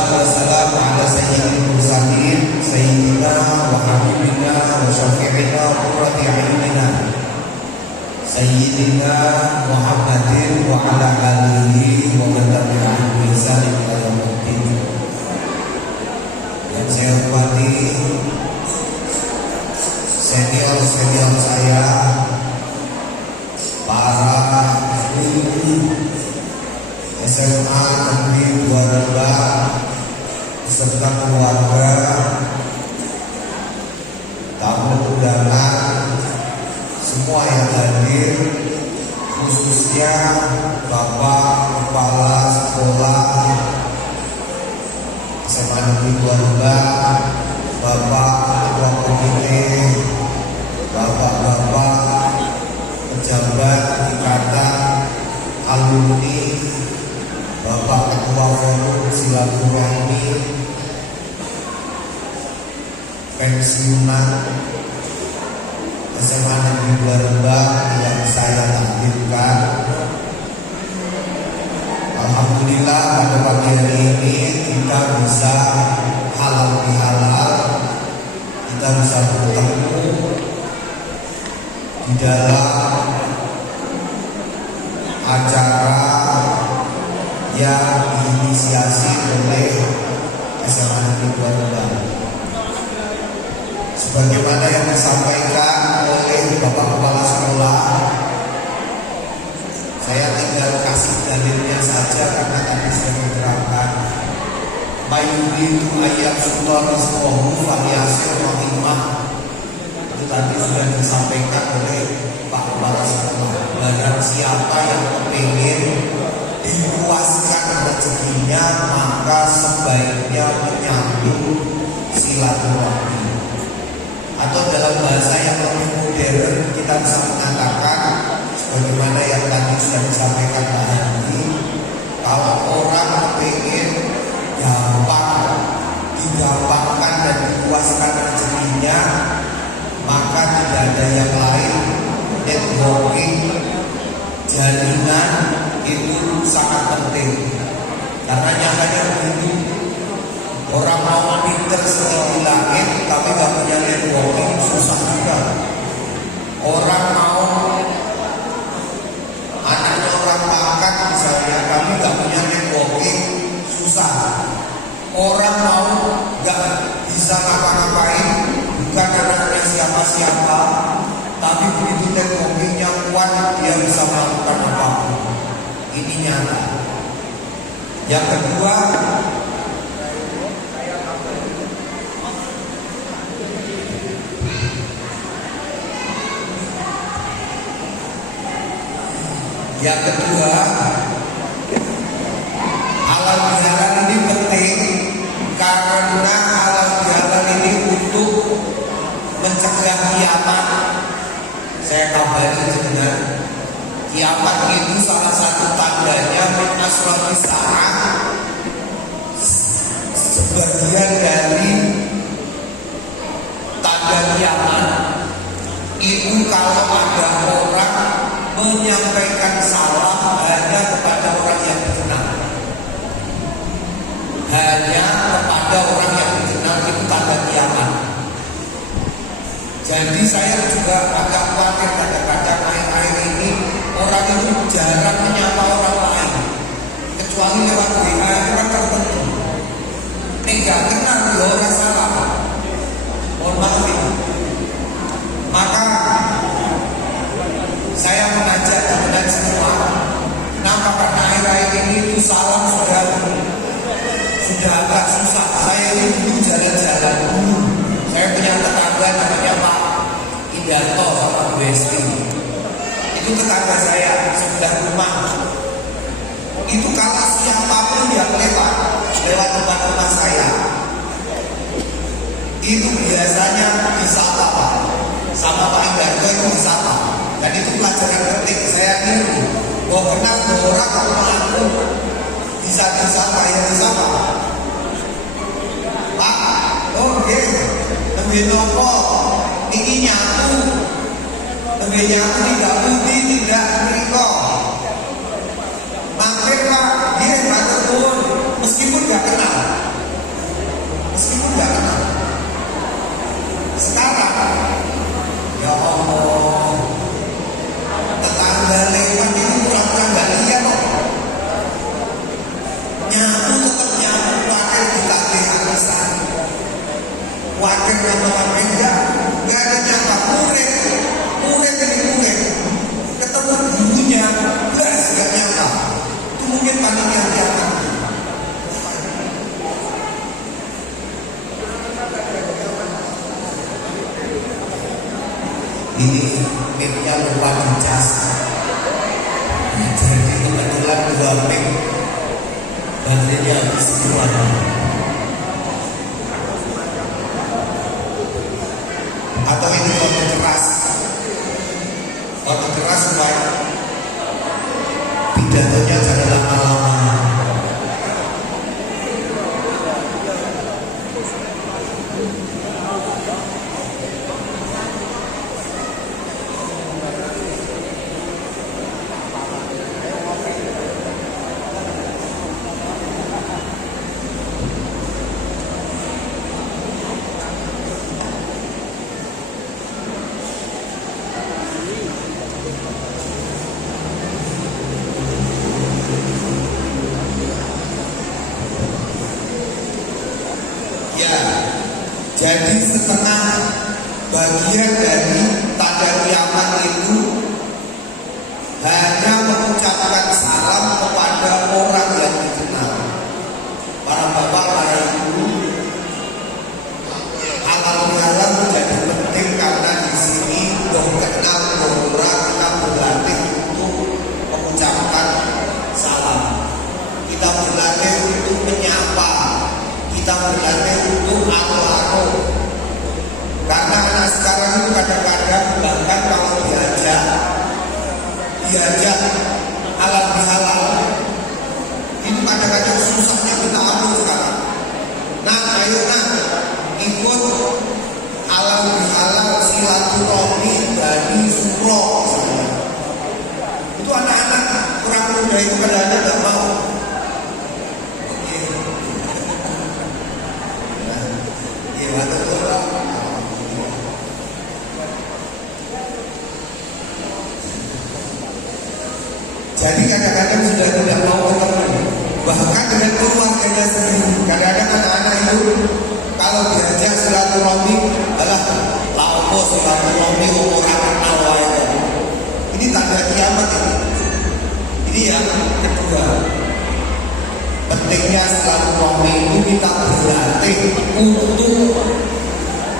wassalatu wassalamu ala sayyidil mursalin sayyidina wa habibina wa syafi'ina wa qurrati a'yunina sayyidina Muhammadin wa ala alihi wa man tabi'ahum bi ihsan ila yaumil. Yang saya hormati senior saya, para guru SMA Negeri 2 beserta keluarga, tamu undangan, semua yang hadir, khususnya Bapak Kepala Sekolah SMA Negeri 2, Bapak Ketua Komite, Bapak-bapak pejabat ikatan alumni, Bapak Ketua Forum Silaturahmi pensiunan SMA Negeri 2 yang saya takdirkan. Alhamdulillah pada pagi hari ini kita bisa halal bihalal, kita bisa bertemu di dalam acara yang diinisiasi oleh SMA Negeri 2. Sebagaimana yang disampaikan oleh Bapak Kepala Sekolah, saya tinggal kasih dalilnya saja karena tadi saya menerangkan mayuridu ayat sultan rizqohu falyasir rahimah. Itu tadi sudah disampaikan oleh Pak Kepala Sekolah. Barang siapa yang kepingin diluaskan rezekinya, maka sebaiknya menyambung silaturahmi. Atau dalam bahasa yang lebih modern kita bisa mengatakan sebagaimana yang tadi sudah disampaikan Pak Hadi, kalau orang kepingin digampangkan dan diluaskan rezekinya, maka tidak ada yang lain. Networking, jaringan itu sangat penting. Karena nyatanya begitu, orang mau pinter setinggi langit tapi gak punya networking, susah juga. Orang mau anaknya orang pangkat misalnya, tapi gak punya networking, susah. Orang mau gak bisa ngapa-ngapain, bukan anaknya siapa-siapa, tapi begitu teknologinya kuat, dia bisa melakukan apapun. Ini nyata. Yang kedua, halal bihalal ini penting karena halal bihalal ini untuk mencegah kiamat. Saya kabari dengan kiamat itu salah satu tandanya min asratis saat, sebagian dari tanda kiamat itu kalau ada orang menyampaikan salam hanya kepada orang yang dikenal, hanya kepada orang yang dikenal, itu tanda kiamat. Jadi saya juga agak khawatir kadang-kadang akhir-akhir ini orang itu jarang menyapa orang lain, kecuali lewat WA itu kan tertentu. Gak kenal ya orang salah, mohon maaf ya. Maka saya mengajak teman-teman semua, kenapa? Karena akhir-akhir ini itu salam sudah agak susah. Saya ini dulu jalan-jalan dulu, saya punya tetangga namanya Pak Idanto sama Bu Esti. Itu tetangga saya sebelah rumah. Itu kalau siapapun yang lewat tempat rumah saya, itu biasanya disapa Pak, sama Pak Idanto itu disapa. Dan itu pelajaran penting. Saya kira mau kenal orang kalau aku bisa disapa ya disapa. Pak, oke, lebih nopo, ini nyaku, lebih nyaku tidak putih, tidak meriko. Mampir Pak, dia nggak terpun, meskipun nggak kenal. micnya lupa dicas. Jadi kebetulan 2 mic baterainya habis keluar. Atau ini kode keras supaya pidatonya jangan lama-lama. Jadi setengah bagian dari tanda kiamat itu hanya mengucapkan salam kepada orang yang dikenal. Para bapak, para ibu, halal menjadi penting karena di sini kenal orang kita berlatih untuk mengucapkan salam. Kita berlatih untuk menyapa. Kita berlatih untuk aro-aro. Karena anak sekarang itu kadang-kadang bahkan kalau diajak halal bihalal, itu kadang-kadang susahnya minta ampun sekarang. Nah, ayo ikut halal bihalal silaturahmi Bani Suro misalnya. Itu anak-anak kurang muda itu kadang-kadang tidak mau. Jadi kadang-kadang sudah tidak mau ketemu, bahkan dengan keluarganya sendiri. Kadang-kadang anak-anak itu kalau diajak silaturahmi, laopo silaturahmi orang kenal wae. Ini tanda kiamat ini. Ini yang kedua. Pentingnya silaturahmi itu kita berlatih untuk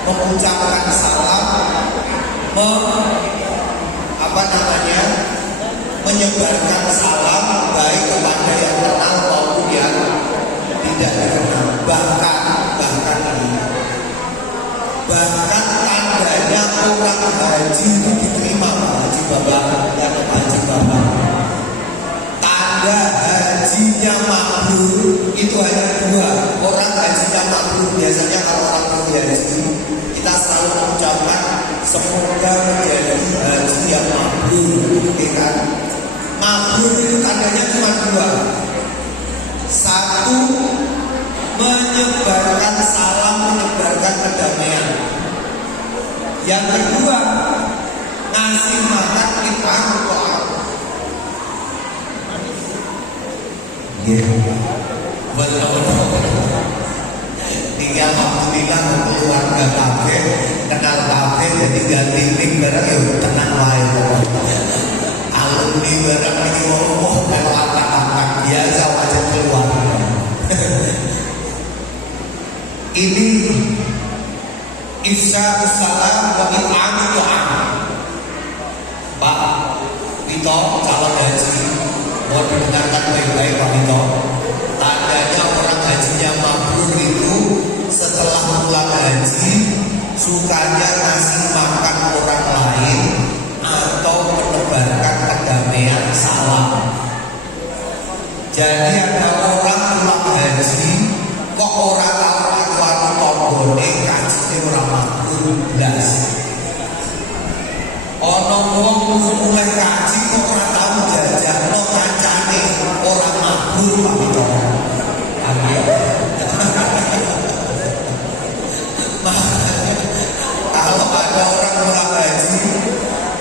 mengucapkan salam, menyebarkan salam baik kepada yang kenal maupun yang tidak dikenal. Bahkan tandanya orang haji itu diterima, haji bapak dan haji bapak. Tanda hajinya mabrur itu hanya 2. Orang hajinya mabrur biasanya kalau orang pergi haji kita selalu mengucapkan semoga menjadi haji yang mabrur, kan? Mabrur itu tandanya cuma 2. 1, menyebarkan salam, menyebarkan kedamaian. Yang kedua, ngasih makan kita untuk tinggal alhamdulillah keluarga kafe kenal kafe jadi ganti ning barang ya tenang wae. Alumni barang ini kalau angkat-angkat biasa aja keluar. Ini Isya salam wa it'amu ta'am. Pak Wito calon haji, mohon didengarkan baik-baik Pak Wito. Tandanya orang hajinya mabrur itu setelah pulang haji sukanya ngasih makan orang lain atau menebarkan kedamaian salam. Jadi ada orang pulang haji kok orang lalu tombone kajine ora mabrur blas. Ana wong mulai kaji kok ora tau jajakno kancane ora mabrur Pak Wito. Kalau ada orang pulang haji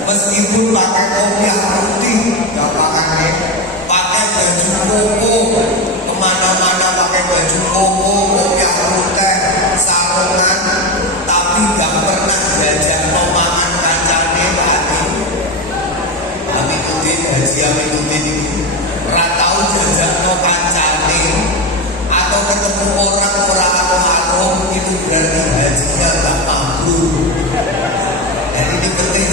meskipun pakai kopiah putih gampangane pakai baju koko kemana-mana pakai baju koko kopiah putih sarungan tapi gak pernah diajak mangan kancane kami ikutin haji kami ikutin ora tau jajak kancane atau ketemu orang aro itu berarti hajinya gak mabrur. Dan ini penting.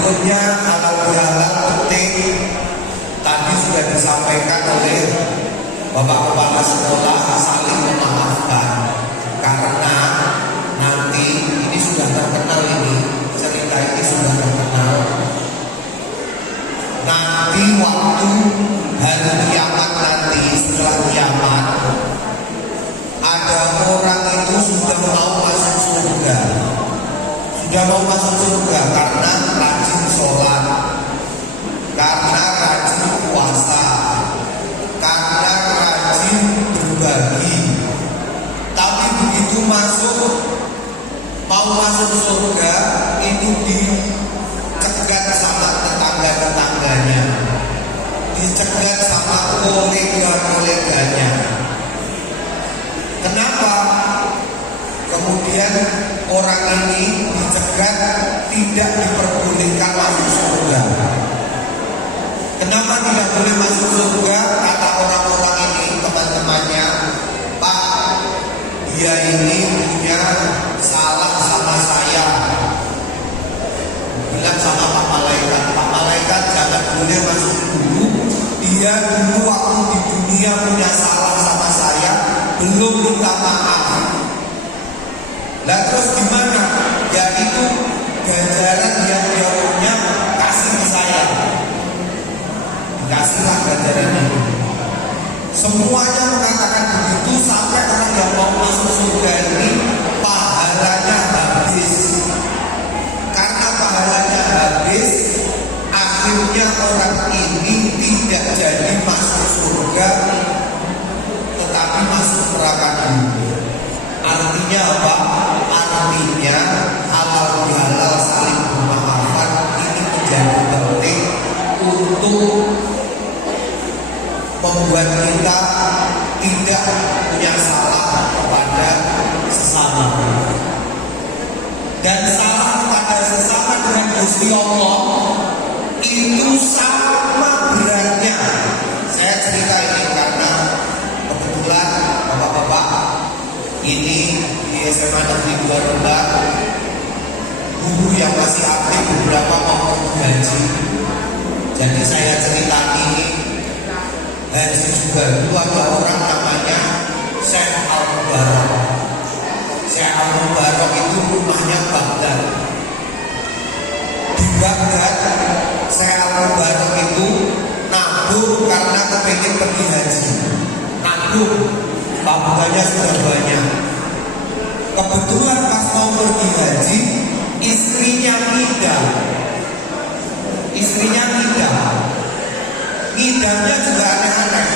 berikutnya halal bihalal penting. Tadi sudah disampaikan oleh Bapak Kepala Sekolah, saling memaafkan. Karena nanti ini sudah terkenal, ini cerita ini sudah terkenal. Nanti waktu hari kiamat, nanti setelah kiamat, ada orang itu sudah mau masuk surga. Sudah mau masuk surga karena rajin sholat, karena rajin puasa, karena rajin berbagi. Tapi begitu mau masuk surga, itu dicegat sama tetangga-tetangganya, dicegat sama kolega-koleganya. Kenapa? Kemudian orang ini dicegat, tidak diperbolehkan masuk surga. Kenapa tidak boleh masuk surga? Kata orang-orang ini, teman-temannya, Pak, dia ini punya salah sama saya. Bilang sama Pak Malaikat jangan boleh masuk dulu. Dia dulu waktu di dunia punya salah sama saya, belum minta maaf. Lah terus gimana? Ya itu ganjaran yang dia punya, kasih ke saya. Kasihlah ganjaran itu. Semuanya mengatakan begitu sampai orang yang mau masuk surga ini pahalanya habis. Karena pahalanya habis, akhirnya orang ini tidak jadi masuk surga, tetapi masuk neraka dulu. Artinya apa? Artinya halal bihalal saling memaafkan ini menjadi penting untuk membuat kita tidak punya salah kepada sesama. Dan salah kepada sesama dengan Gusti Allah itu sama beratnya. Saya cerita ini karena kebetulan bapak-bapak ini di SMA Negeri 2 guru yang masih aktif, beberapa mau bergaji. Jadi saya cerita ini haji juga. Dulu ada orang namanya Syekh Al-Mubarok. Syekh Al-Mubarok itu rumahnya Baghdad. Di Baghdad Syekh Al-Mubarok itu nabung karena kepingin pergi haji. Nabung, tabungannya sudah banyak. Kebetulan pas mau pergi haji, istrinya ngidam. Ngidamnya juga aneh-aneh.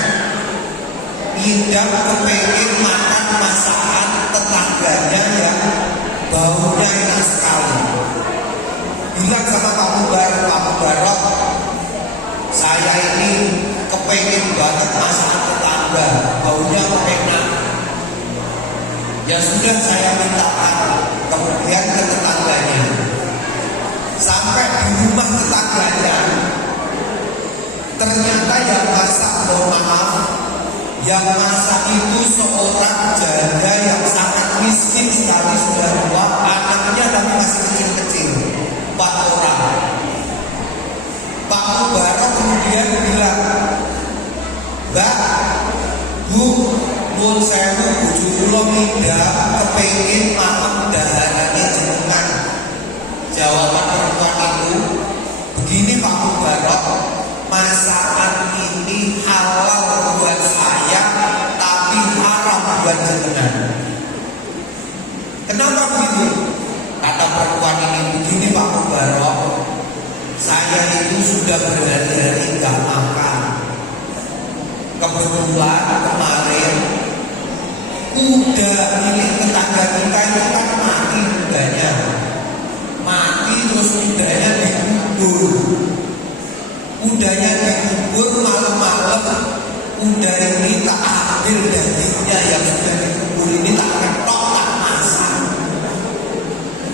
Ngidam kepengen makan masakan tetangganya yang baunya enak sekali. Bilang sama Pak Mubarok, saya ini kepengen banget masakan tetangga, baunya enak. Ya sudah, saya mintakan. Kemudian ke tetangganya. Sampai di rumah tetangganya, ternyata yang masak, mohon maaf, yang masak itu seorang janda yang sangat miskin sekali, sudah tua, anaknya tapi masih kecil-kecil, 4 orang. Pak Mubarok kemudian bilang, Mbak, Bu, nuwun sewu, bojo kula pindah kepengin makan dahanane jenengan. Jawaban perempuan itu, begini Pak Mubarok, masakan ini halal buat saya, tapi haram buat jenengan. Kenapa begitu? Kata perempuan ini, begini Pak Mubarok, saya itu sudah berhari-hari gak makan. Kebetulan kemarin kuda milik tetangga kita itu kan mati kudanya. Mati terus kudanya dikubur. Kudanya dikubur malam-malam. Kuda ini tak ambil dagingnya yang sudah dikubur ini, tak ketok, tak masak.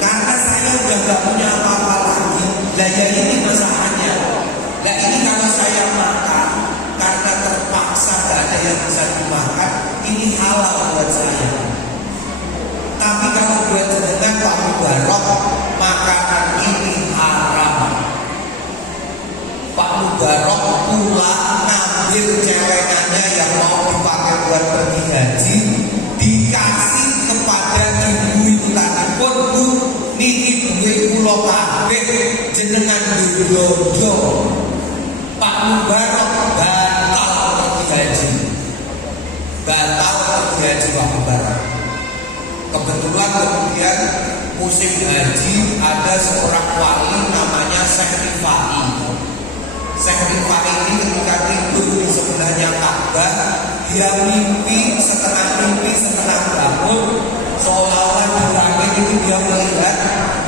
Karena saya udah gak punya apa-apa lagi. Lah ya ini masakannya. Lah ini kalau saya makan karena terpaksa gak ada yang bisa dimakan, ini halal buat saya. Tapi kalau buat jenengan Pak Mubarok, makanan ini haram. pulang ngambil celengannya yang mau dipakai buat pergi haji, dikasih kepada ibu itu tadi pun, Bu, niki duwe kula kabeh jenengan dodo. Pak Mubarok batal pergi haji. Batal pergi haji Pak Mubarok. Kebetulan kemudian musim haji ada seorang wali namanya Syekh Rifai. Syekh Rifai ini ketika tidur di sebelahnya Ka'bah, dia mimpi setengah bangun, seolah-olah di langit itu dia melihat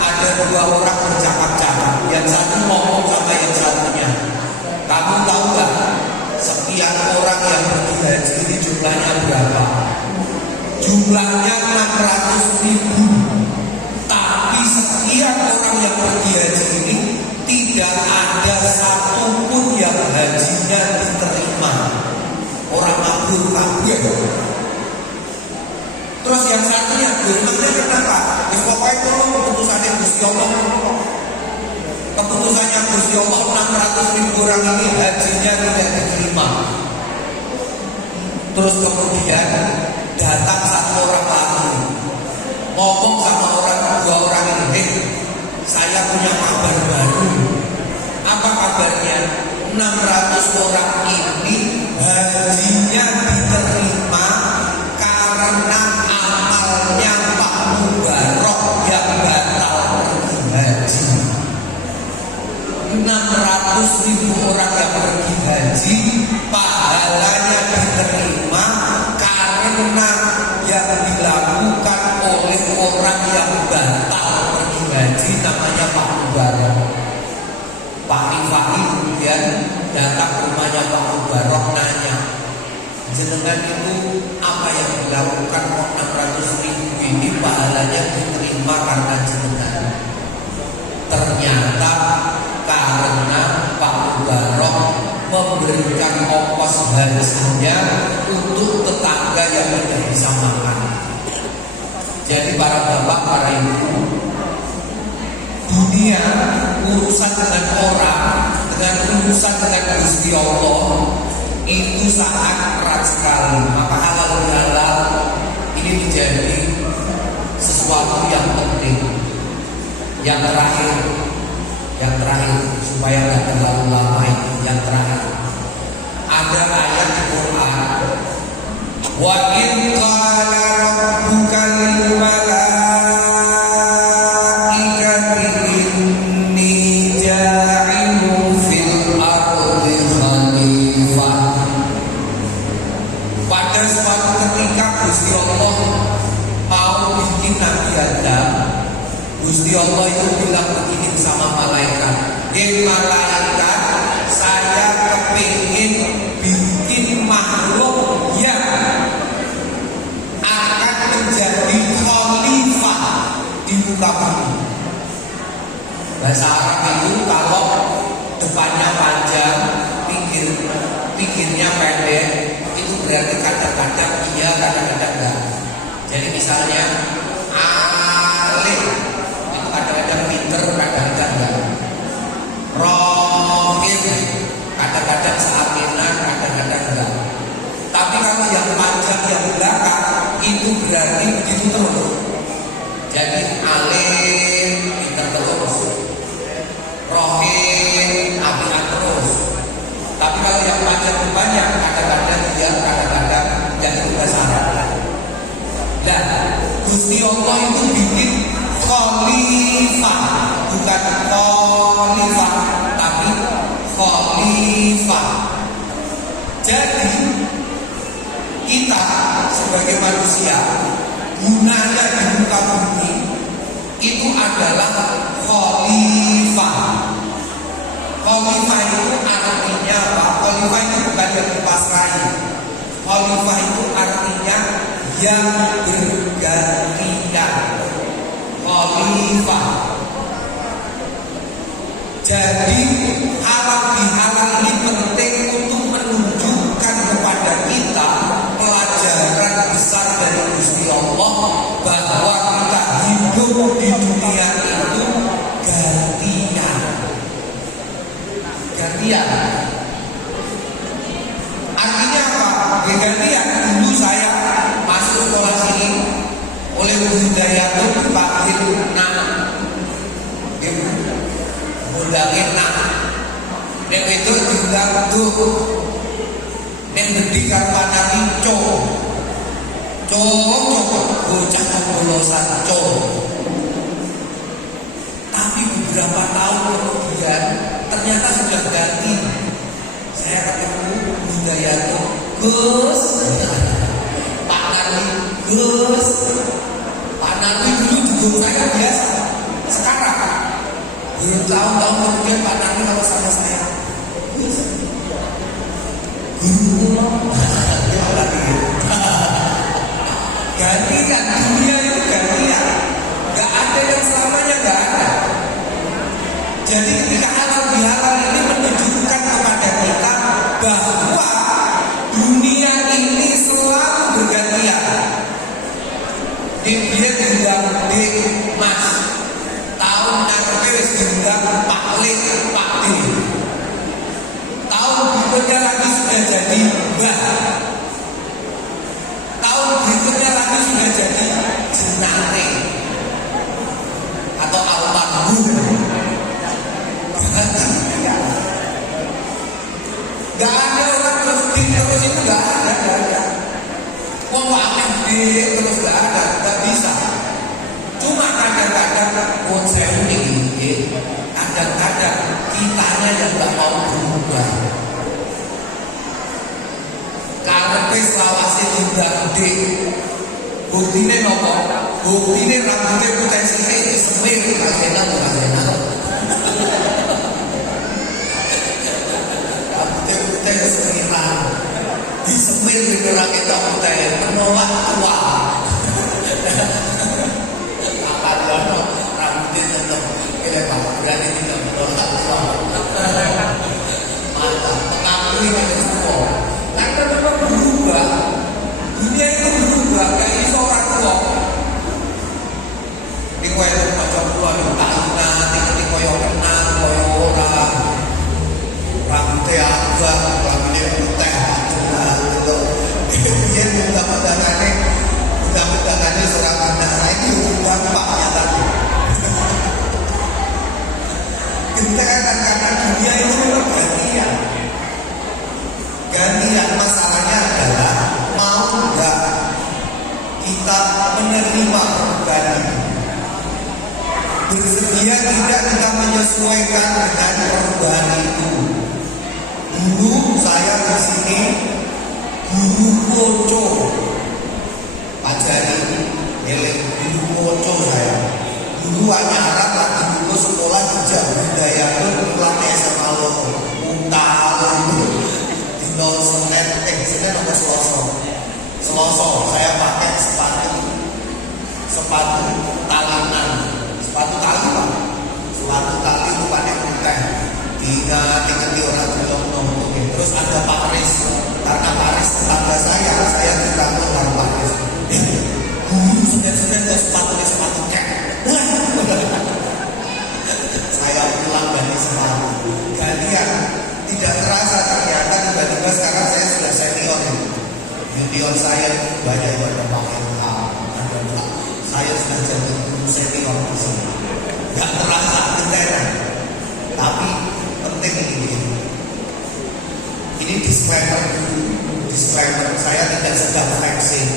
ada dua orang bercakap-cakap. Yang satu ngomong sama yang satunya, kamu tahu gak sekian orang yang pergi haji ini jumlahnya berapa? Jumlahnya 600.000. Tapi sekian orang yang pergi haji ini tidak ada satupun yang hajinya diterima. Orang kabur kabur. Terus yang satunya, memangnya kenapa? Pokoknya tolong keputusannya Gusti Allah. Keputusannya Gusti Allah 600.000 orang ini hajinya tidak diterima. Terus kemudian datang satu orang lagi, ngomong sama dua orang ini, saya punya kabar baru. Apa kabarnya? 600 orang ini hajinya diterima karena amalnya Pak Mubarok yang batal pergi haji. 600.000 orang yang pergi haji pahalanya diterima karena yang dilakukan oleh orang yang batal pergi haji namanya Pak Mubarok. Pak Rifai kemudian datang ke rumahnya Pak Mubarok, nanya, jenengan itu apa yang dilakukan 600.000 ini pahalanya diterima karena jenengan? Ternyata karena Pak Mubarok memberikan ongkos hajinya untuk tetangga yang tidak bisa makan. Jadi para bapak, para ibu, dunia urusan dengan orang, dengan urusan dengan Gusti Allah itu sangat erat sekali. Maka halal ini menjadi sesuatu yang penting. Yang terakhir supaya tidak terlalu lama ini. Yang terakhir ada ayat di Quran, wa in qala rabbuka lil malaikati inni ja'ilun fil ardi khalifah. Pada suatu ketika Gusti Allah mau bikin Nabi Adam, Gusti Allah itu bilang begini sama malaikat, malaikat, saya kepingin bikin makhluk yang akan menjadi khalifah di muka bumi. Bahasa Arab itu kalau depannya panjang, pikirnya pendek, itu berarti kadang-kadang iya, kadang-kadang enggak. Jadi misalnya alim itu kadang-kadang pinter, kadang-kadang enggak. Rohim kadang-kadang seaminan, kadang-kadang enggak. Tapi kalau yang panjang yang belakang itu berarti begitu terus. Jadi alim pinter terus, rohim apian terus. Tapi kalau yang panjang banyak kadang-kadang dia, kadang-kadang yang itu bahasa Arab. Dan Gusti Allah itu bikin khalifah, bukan khalifah, tapi khalifah. Jadi kita sebagai manusia gunanya di muka bumi itu adalah khalifah. Khalifah itu artinya apa? Khalifah itu bukan yang dipasrahi. Khalifah itu artinya yang bergantian. Khalifah. Jadi halal ini penting untuk menunjukkan kepada kita pelajaran besar dari Gusti Allah bahwa kita hidup di dunia itu gantian. bergantian. Dulu saya masuk sekolah sini oleh Budayatul dipanggil Nak, undangin Nak. Yang itu diundang tuh, yang gede karpanani bocah pembolosan Tapi beberapa tahun kemudian ternyata sudah ganti. Saya ketemu Budayatul, Gus, Pak Nani, Gus. Pak Nani dulu dukung saya biasa. Sekarang bertahun-tahun kemudian Pak Nani kalau sama saya, Gus, guru ya lagi. Gantian, dunia itu gantian. Gak ada yang selamanya, gak ada. Jadi ketika halal bihalal ini menunjukkan kepada kita bahwa dunia ini selalu bergantian. Dia diundang di Mas, tahun nanti diundang Pak Lek, Pak D. Tahun berikutnya lagi sudah jadi Mbah. Tahun berikutnya lagi sudah jadi Jenare atau almarhum. Gak ada orang terus itu gak ada. Wong wakil terus gak ada, gak bisa. Cuma kadang-kadang saya ini, kadang-kadang kitanya yang gak mau berubah. Karena selawase juga gede. Buktine nopo? Buktine rambutnya putih sithik semir kasena to kasena. Rambutnya putih semiran. Di semir ora ketok putih, menolak tua. Apa dono rambutnya tetep kene Pak, berani tidak menolak tua. Mantap, mengakui nek tua. Karena memang berubah. Dunia itu berubah, kayak iso orang tua. Ini kaya itu macam tua di tahunan, ini kaya kenal, kaya orang. Rambutnya agak, rambutnya putih, gitu. Dia mudah-mudahannya seorang anak. Nah ini hubungan paknya tadi. Kita kan karena dunia itu bergantian. Gantian masalahnya adalah mau enggak kita menerima perubahan ini, bersedia tidak kita menyesuaikan dengan perubahan itu. Dulu saya di sini guru poco, ajari elek guru poco saya. Dulu acara lagi dulu sekolah hijab budaya itu pelatih sama lo untal itu. Dino Senin atau Selasa saya pakai sepatu talinan, sepatu tali Pak, sepatu tali itu pakai putih. Tinggal orang belum nongol. Terus ada Pak Riz, karena Pak Riz tetangga saya ditanggung oleh Pak Riz. Guru Senin kok sepatu kek. Saya pulang ganti sepatu, gantian. Tidak terasa ternyata tiba-tiba sekarang saya sudah senior. Junior saya banyak yang pakai ada saya sudah jadi guru senior di sini. Gak terasa keteran, tapi penting ini. Ini disclaimer dulu. Disclaimer, saya tidak sedang flexing.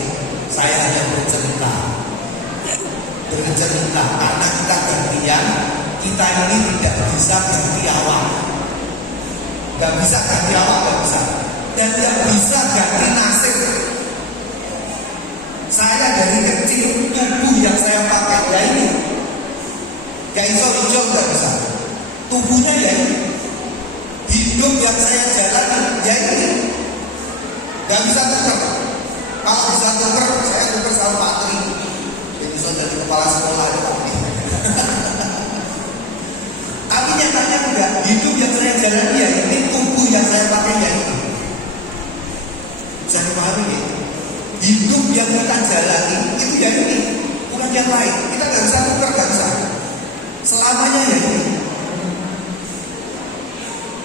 Saya hanya bercerita karena kita gantian. Kita ini tidak bisa ganti awal. Gak bisa ganti awal, gak bisa. Dan gak bisa ganti nasib. Saya dari kecil tubuh yang saya pakai ya ini. Gak iso hijau gak bisa. Tubuhnya ya ini. Hidup yang saya jalani ya ini. Gak bisa tuker. Kalau bisa tuker, saya tuker sama Pak Tri. Dia bisa jadi kepala sekolah di Pak Tri. Tapi nyatanya enggak. Hidup yang saya jalani ya ini. Tubuh yang saya pakai ya ini. Bisa dipahami ya? Hidup yang kita jalani itu ya ini. Bukan yang lain. Kita gak bisa tuker, gak bisa. Selamanya ya ini.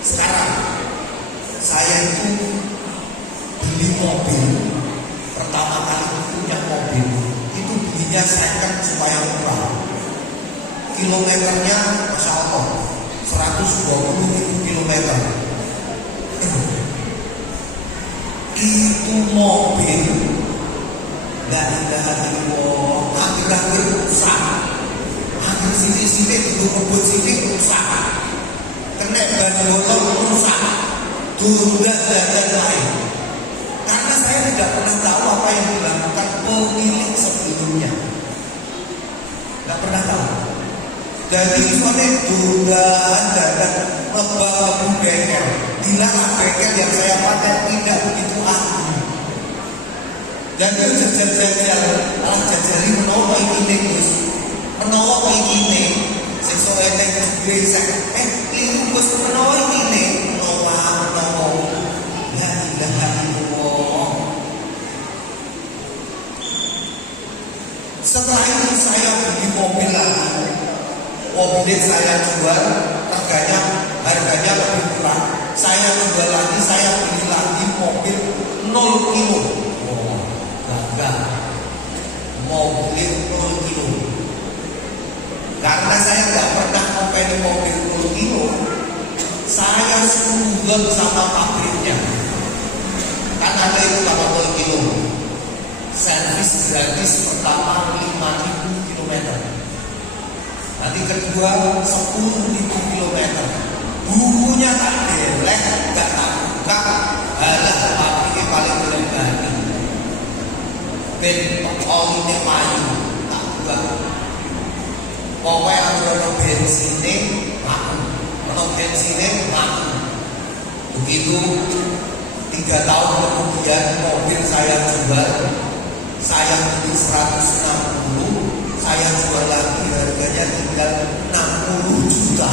Sekarang saya itu beli mobil, pertama kali punya mobil itu belinya second supaya murah. Kilometernya Masya Allah 120.000 kilometer. Itu mobil la ilaha illallah, akhir-akhir rusak, akhir sini-sini dulu kebut sini rusak, kena ban motor rusak, tunda dan lain. Karena saya tidak pernah tahu apa yang dilakukan pemilik sebelumnya, tidak pernah tahu. Jadi soalnya tunda dan lebah bengkel, dilarang bengkel yang saya pakai tidak begitu ahli. Dan itu jajal-jajal, alah jajari menawa ini Gus, menawa ini, sesuai dengan biasa. Ini Gus menawa ini, menawa. La ilaha illallah. Setelah itu saya beli mobil lagi, mobil saya jual, harganya lebih murah. Saya jual lagi, saya beli lagi mobil 0 kilo. Mobil 0 kilo. Karena saya nggak pernah ngopeni mobil 0 kilo, saya sungguh sama pabriknya. Kan ada itu kalau 0 kilo, servis gratis pertama 5.000 kilometer, nanti kedua 10.000 kilometer. Bukunya tak delek, nggak tak buka, halah pabriknya paling berani. Ben oline payu tak buka. Pokoknya ada bensinnya ngaku, ada bensinnya ngaku. Begitu 3 tahun kemudian mobil saya jual, saya beli 160, saya jual lagi harganya tinggal 60 juta.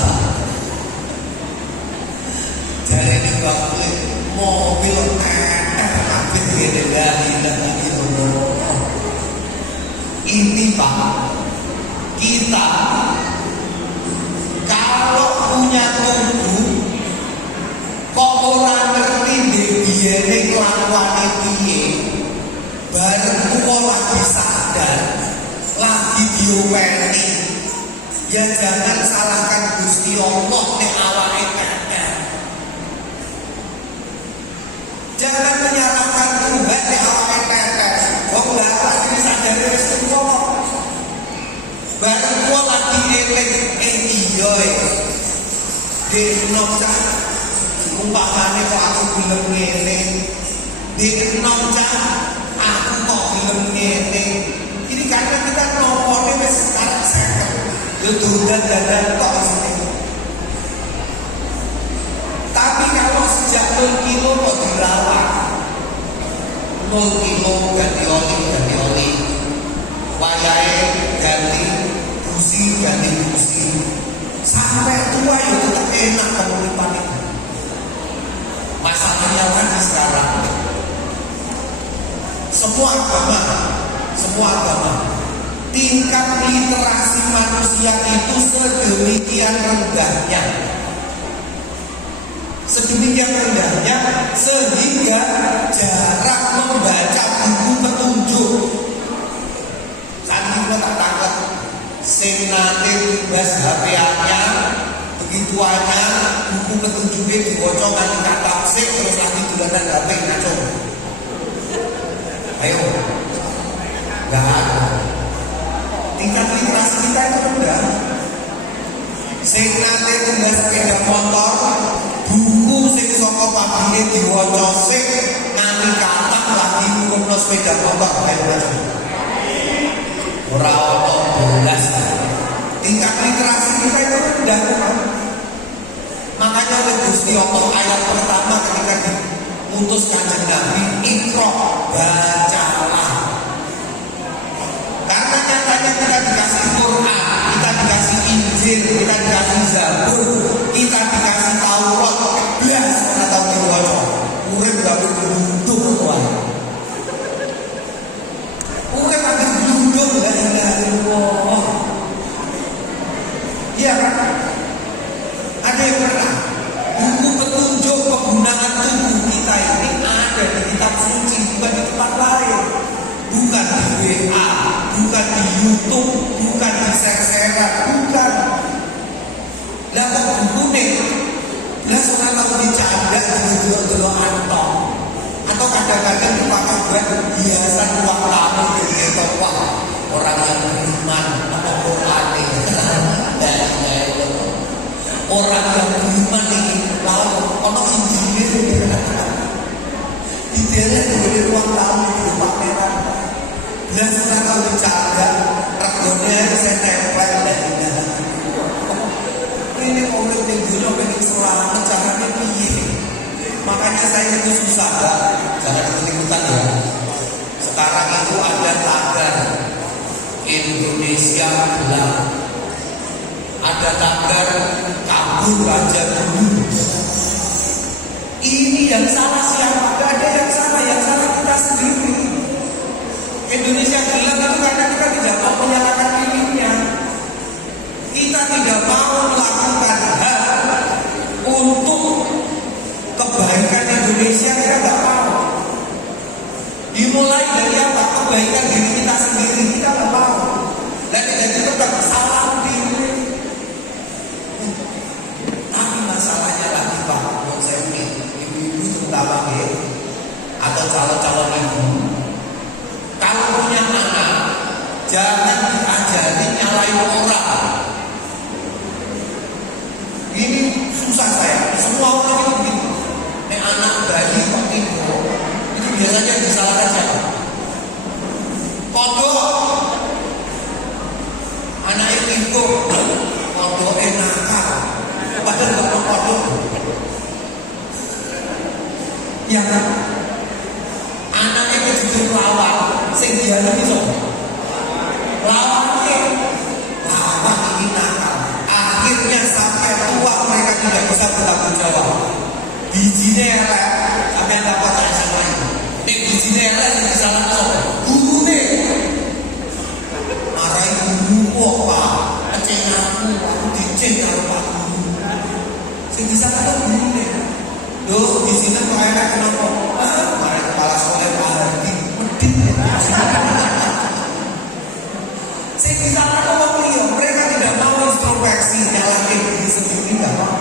Jadi ini bakal mobil tapi gede lagi. Ini Pak, kita kalau punya tubuh kok ora ngerti biyen kelakuane piye, bareng kok lagi sadar, lagi diopeni, ya jangan salahkan Gusti Allah nek awake kekeh. Jangan menyalahkan Tuhan nek awake kekeh. Wong lha iki sadare wis tuwa. Bareng kok lagi eling iya Dino cah, umpamane kok aku gelem ngene. Dino cah, aku kok gelem ngene. Ini karena kita nomornya wis sekarang second. Yo dadan kok asline. Tapi kalau sejak 0 kilo kok dirawat, 0 kilo ganti oli, wayahe ganti busi, sampai tua ya tetap enak penguripan itu. Masalahnya lagi sekarang, semua agama, tingkat literasi manusia itu sedemikian rendahnya, sehingga jarak membaca buku petunjuk. Saat ini kita tak tangkap sing nate tugas HP-nya begitu anyar, buku petunjuknya diwaca nganti kata sik terus lagi dolanan HP ngaco. Ayo, nggak ada. Tingkat literasi kita itu rendah. Sing nate tugas sepeda motor, buku sing saka pabrike diwaca sik nganti kata lagi ngumpulno sepeda motor ayo ngaco. Ora ono belas. Tingkat literasi kita itu rendah kan? Makanya oleh Gusti Allah ayat pertama ketika diutus Kanjeng Nabi, Iqra, bacalah. Karena nyatanya kita dikasih Quran, kita dikasih Injil, kita dikasih Zabur, kita dikasih Taurat, belas atau diwaca. Urip gak berundung wae. Urip gak berundung la ilaha illallah. Iya kan? Ada yang pernah buku petunjuk penggunaan tubuh kita ini ada di kitab suci. dulu antok. Atau kadang-kadang dipakai buat hiasan uang tamu gitu. Wah, orang yang beriman apa Quran ini. Orang yang beriman ini lalu ono Injil Injilnya di ruang tamu di pameran. Belas kata bercanda, regonya saya tempel ini orang yang dulu pengen selamat caranya piye. Makanya saya itu susah, jangan ikut-ikutan ya. Sekarang itu ada tagar Indonesia gelap, ada tagar kabur raja dulu. Ini yang salah siapa? Gak ada yang salah kita sendiri. Indonesia gelap itu karena kita tidak mau menyalakan dirinya. Kita tidak mau melakukan hal untuk kebaikan Indonesia, kita tidak mau. Dimulai dari apa? Kebaikan diri kita sendiri, kita tidak mau. Dan itu tetap salah diri. Tapi masalahnya lagi Pak, menurut saya ini ibu-ibu terutama atau calon-calon ibu, kalau punya anak jangan diajari nyalain orang. Ini susah saya. Semua orang itu begitu. Nek anak bayi kok itu biasanya disalahkan siapa? Kodok. Anak itu kodok nakal. Padahal nggak kodok. Ya kan? Anak itu jujur lawan. Sing dia lagi so. Lawannya lawan ini nakal. Akhirnya sampai tua mereka tidak bisa bertanggung jawab. Bijinya elek, sampai dapat tanya sama ibu. Nek bijinya elek yang disalah sopo. Guru nih, marahin guru kok Pak. Aceh aku dicek karo Pak Guru. Sing disalah kok guru nih. Loh, di sini kok enak kenapa? Marahin kepala sekolah Pak Hardi, medit. Sing disalah kok mereka tidak mau introspeksi, nyalahin diri sendiri nggak mau.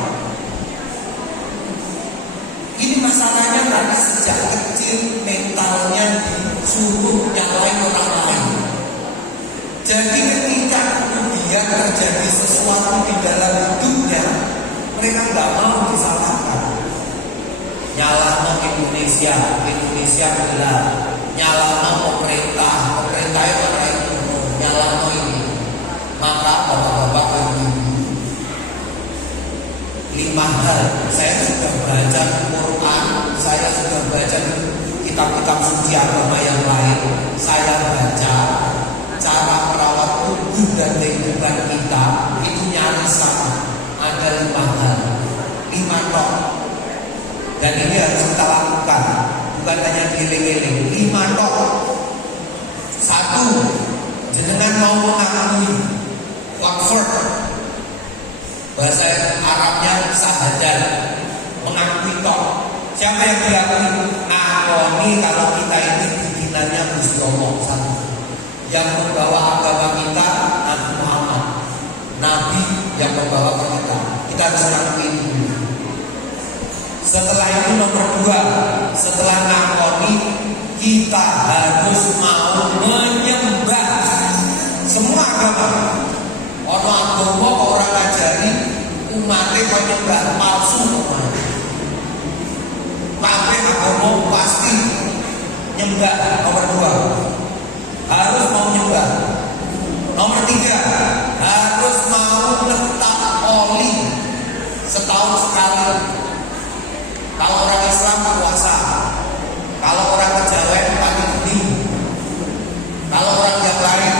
Ini masalahnya karena sejak kecil mentalnya disuruh nyalain orang lain. Jadi ketika kemudian terjadi sesuatu di dalam hidupnya, mereka nggak mau disalahkan. Nyalahno Indonesia gelap. Nyalahno pemerintah yang orang itu. Nyalahno ini. Maka bapak-bapak ibu, 5 hal saya sudah baca Quran, saya sudah baca kitab-kitab suci agama yang lain, saya baca cara merawat tubuh dan kehidupan kita itu nyaris sama. Ada 5 hal, 5 tok, dan ini harus kita lakukan, bukan hanya dieling-eling. 5 tok. 1, jenengan mau mengakui wakfur, bahasa Arabnya syahadat, mengakui tok. Siapa yang diakui? Ngakoni kalau kita ini bikinannya Gusti Allah. 1, yang membawa agama kita Nabi Muhammad, Nabi yang membawa kita. Kita harus akui dulu. Setelah itu nomor 2, setelah ngakoni kita harus mau menyembah semua agama. Ono agama orang ngajari umatnya menyembah palsu umat. Kabeh agama pasti nyembah. Nomor 2, harus mau nyembah. Nomor 3, harus mau letak oli setahun sekali. Kalau orang Islam puasa, kalau orang Kejawen pagi geni, kalau orang yang lain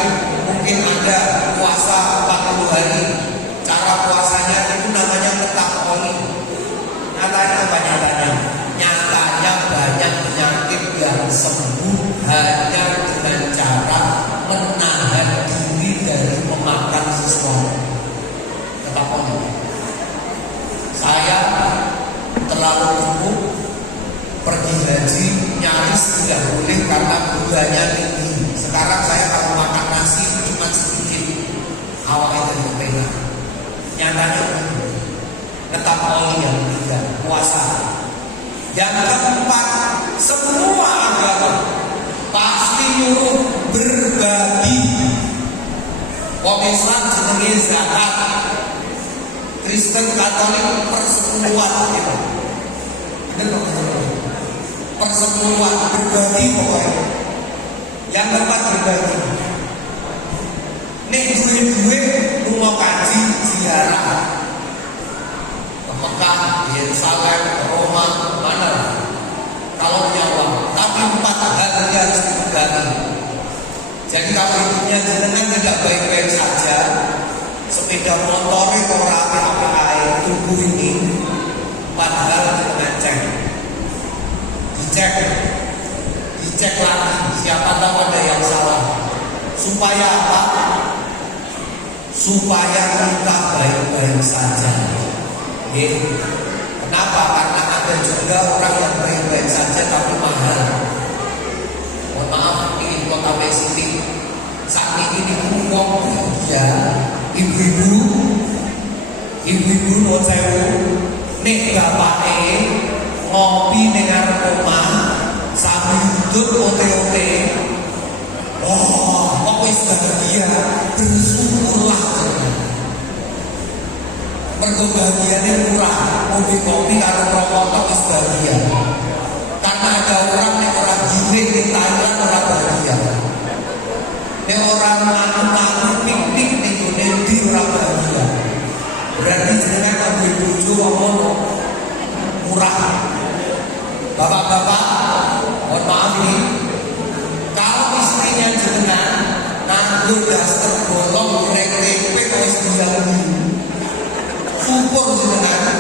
mungkin ada puasa 40 hari. Cara puasanya itu namanya letak oli. Nyatanya apa nyatanya? Nyatanya banyak penyakit yang sembuh hanya dengan cara menahan diri dari memakan sesuatu. Letak oli. Saya terlalu gemuk, pergi haji nyaris tidak boleh karena gulanya tinggi. Sekarang saya kalau makan nasi cuma sedikit, awalnya jadi kepengen. Nyatanya letak oli yang 3, puasa. Yang keempat, semua agama pasti nyuruh berbagi. Wong Islam jenenge zakat, Kristen Katolik persepuluhan gitu. Bener kok? Persepuluhan berbagi pokoknya. Yang keempat berbagi. Nek duwe-duwe lunga kaji ziarah ke Mekah, Yerusalem, Roma, mana? Kalau punya uang, tapi 4 hal ini harus dibagi. Jadi kalau hidupnya jenengan tidak baik-baik saja, sepeda motor ora apik-apik tubuh ini, 4 hal jenengan dicek lagi, siapa tahu ada yang salah. Supaya apa? Supaya kita baik-baik saja. Kenapa? Karena ada juga orang yang baik-baik saja tapi mahal. Mohon maaf, ini kota Mesiti. Saat ini uang ya, ibu-ibu mau sewu, nek bapake ngopi dengan rumah sambil duduk ote-ote. Oh, kok wis bahagia, bersyukurlah. Mergo bahagiane murah, ngombe kopi karo rokok wis bahagia. Karena ada orang nek ora giling di Thailand ora bahagia. Nek orang manu-manu piknik ning gone ndi ora bahagia. Berarti jenengan ngombe bojo ngono murah. Bapak-bapak, mohon maaf nih. Kalau istrinya jenengan nganggo daster bolong goreng tempe wis dilalui. Syukur jenengan.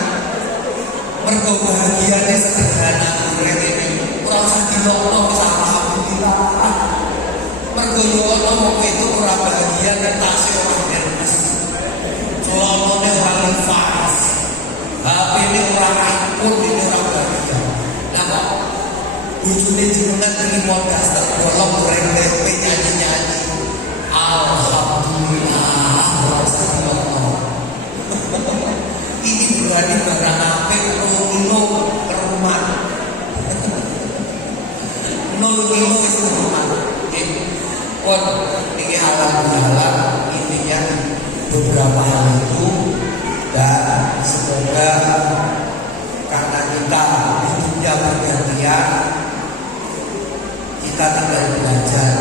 Mergo bahagiane sederhana goreng tempe. Ora usah dilokno wis alhamdulillah. Mergo yo ono wong itu ora bahagia nek tase ora Hermes. Celonone ora Levi's. HP-ne ora iPhone ini ora bahagia. Lah kok bojone jenengan terima daster bolong goreng tempe nyanyi-nyanyi. Alhamdulillah, ora usah dilokno. Ini berani barang apik nol ke rumah. Nol kilo wis ke rumah. Pun ini halal intinya beberapa hal itu, dan semoga karena kita hidupnya bergantian, kita tinggal belajar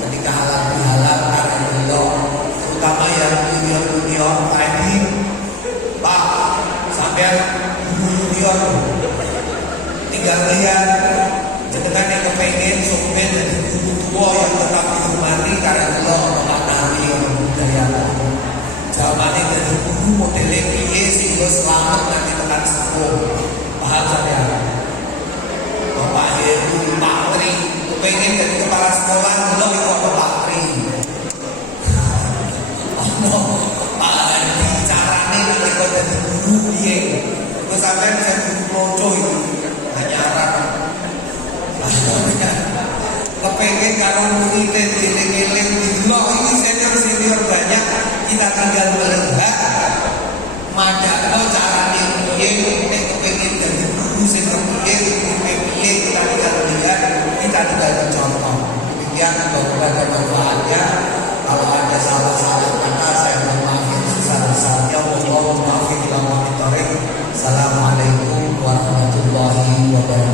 ketika halal bihalal karena Allah, terutama yang junior tadi, Pak sampai junior tinggal lihat jenengan yang kepengen sampai jadi guru tua yang tetap dihormati karena Allah memaknai budaya. Jawabannya jadi guru modelnya piye sehingga selamat nanti tekan sepuh. Paham saya? Bapak Heru, Pak Tri, kepengen jadi kepala sekolah belum itu apa Pak Tri? Pak Hadi caranya nanti kau jadi guru piye? Terus sampai bisa guru loco itu hanyaran. Kepengen kalau murid eling-eling dulu ini senior banyak, kita tinggal melihat madakno carane piye nek kepengen dadi guru sing piye kita tinggal lihat, kita tinggal contoh. Demikian mudah-mudahan bermanfaatnya. Kalau ada salah-salah kata saya mohon maaf sebesar-besarnya. Wallahu a'lam bishawab. Assalamualaikum warahmatullahi wabarakatuh.